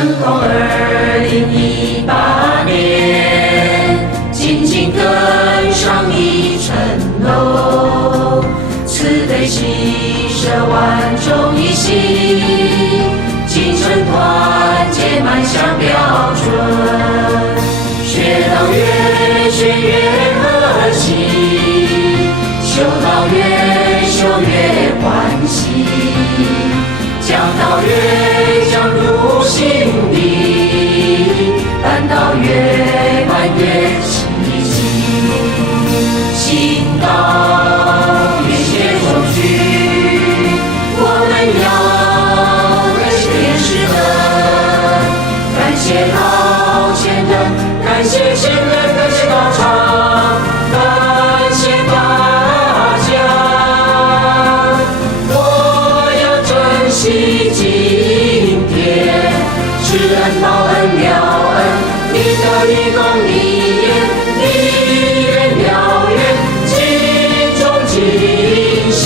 成功2018年，紧紧跟上一层楼，慈悲喜舍万众一心，精神团结迈向标准，学道越学越和气，修道越修越欢喜，讲道越讲入心底，办道越办越积极，行道越写中去，我们要感谢天使们，感谢老前人，感谢前人，感谢道场，感谢大家。我要珍惜今天，知恩报恩了恩，你的立功立业，立愿了愿，尽忠尽孝。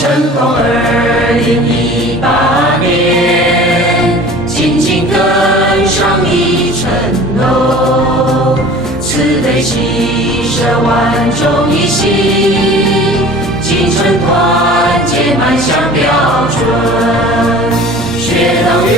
成功2018年，紧紧跟上一层楼，慈悲喜舍万众一心，精神团结迈向标准，学道越